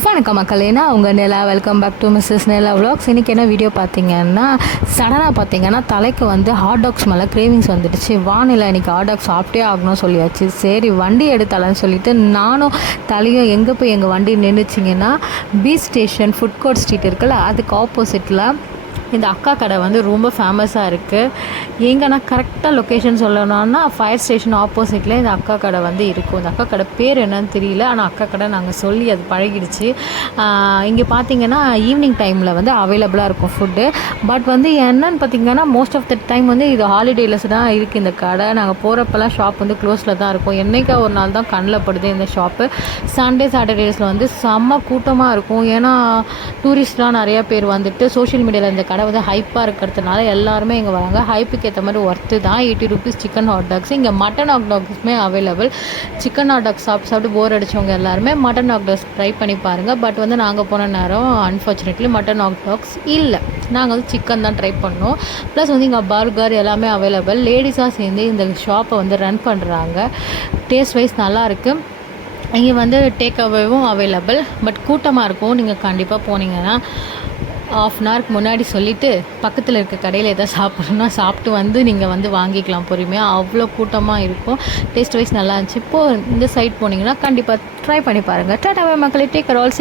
வணக்கம் மக்களே, நான் உங்கள் Nila. Welcome back to Mrs Nila vlogs. இன்றைக்கி என்ன வீடியோ பார்த்தீங்கன்னா, சடனாக பார்த்தீங்கன்னா தலைக்கு வந்து ஹாட் டாக்ஸ் மேலே கிரேவிங்ஸ் வந்துடுச்சு. வானிலை இன்றைக்கி ஹாட் டாக்ஸ் சாப்பிட்டே ஆகணும்னு சொல்லியாச்சு. சரி வண்டி எடுத்தாலன்னு சொல்லிட்டு நானும் தலையும் எங்கே போய் எங்கள் வண்டி நின்றுச்சிங்கன்னா, beach station food court street இருக்குல்ல, அதுக்கு ஆப்போசிட்டில் இந்த அக்கா கடை வந்து ரொம்ப ஃபேமஸாக இருக்குது. எங்கன்னா கரெக்டாக லொக்கேஷன் சொல்லணும்னா ஃபயர் ஸ்டேஷன் ஆப்போசிட்டில் இந்த அக்கா கடை வந்து இருக்கும். இந்த அக்கா கடை பேர் என்னன்னு தெரியல, ஆனால் அக்கா கடை நாங்கள் சொல்லி அது பழகிடுச்சு. இங்கே பார்த்தீங்கன்னா ஈவினிங் டைமில் வந்து அவைலபிளாக இருக்கும் ஃபுட்டு. பட் வந்து என்னன்னு பார்த்தீங்கன்னா மோஸ்ட் ஆஃப் த டைம் வந்து இது ஹாலிடேயில் தான் இருக்குது இந்த கடை. நாங்கள் போகிறப்பெல்லாம் ஷாப் வந்து க்ளோஸில் தான் இருக்கும். என்றைக்கா ஒரு நாள் தான் கண்ணில் படுது இந்த ஷாப்பு. சண்டே சாட்டர்டேஸில் வந்து செம்ம கூட்டமாக இருக்கும். ஏன்னா டூரிஸ்ட்லாம் நிறையா பேர் வந்துட்டு சோஷியல் மீடியாவில் இந்த கடை வந்து ஹைப்பாக இருக்கிறதுனால எல்லாருமே இங்கே வராங்க. ஹைப்புக்கு ஏற்ற மாதிரி ஒர்த்து தான். 80 rupees சிக்கன் ஹாட் டாக்ஸ். இங்கே மட்டன் ஹாட் டாக்ஸுமே அவைலபிள். சிக்கன் ஹாட் டாக்ஸ் சாப்பிட்டு போர் அடித்தவங்க எல்லாருமே மட்டன் ஹாட் டாக்ஸ் ட்ரை பண்ணி பாருங்கள். பட் வந்து நாங்கள் போன நேரம் அன்ஃபார்ச்சுனேட்லி மட்டன் ஹாட் டாக்ஸ் இல்லை. நாங்கள் வந்து சிக்கன் தான் ட்ரை பண்ணோம். ப்ளஸ் வந்து இங்கே பர்கர் எல்லாமே அவைலபிள். லேடிஸாக சேர்ந்து இந்த ஷாப்பை வந்து ரன் பண்ணுறாங்க. டேஸ்ட் வைஸ் நல்லாயிருக்கு. இங்கே வந்து டேக் அவேவும் அவைலபிள். பட் கூட்டமாக இருக்கும். நீங்கள் கண்டிப்பாக போனீங்கன்னா ½ அன் ஹவருக்கு முன்னாடி சொல்லிவிட்டு பக்கத்தில் இருக்க கடையில் எதாவது சாப்பிட்ணுன்னா சாப்பிட்டு வந்து நீங்கள் வந்து வாங்கிக்கலாம் பொறுமையாக. அவ்வளோ கூட்டமாக இருக்கும். டேஸ்ட் வைஸ் நல்லா இருந்துச்சு. இப்போது இந்த சைட் போனீங்கன்னா கண்டிப்பாக ட்ரை பண்ணி பாருங்கள். டாடாவே மக்களே, டேக் கேர் ஆல்.